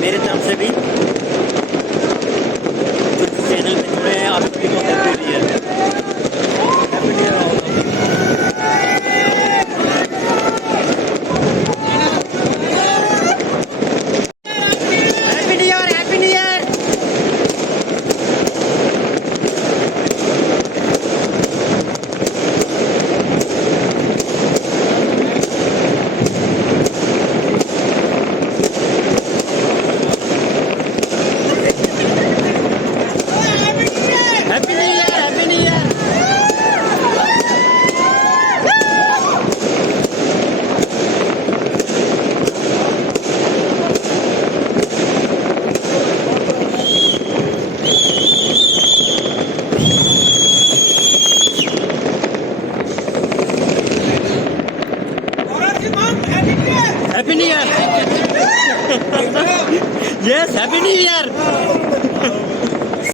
मेरे तरफ से भी कुछ चैनल पे जुड़े हैं, आप सभी को happy new year. Happy new year all of you. Happy new year, happy new year. Happy new year, happy new year. Happy New Year! Yes, Happy New Year!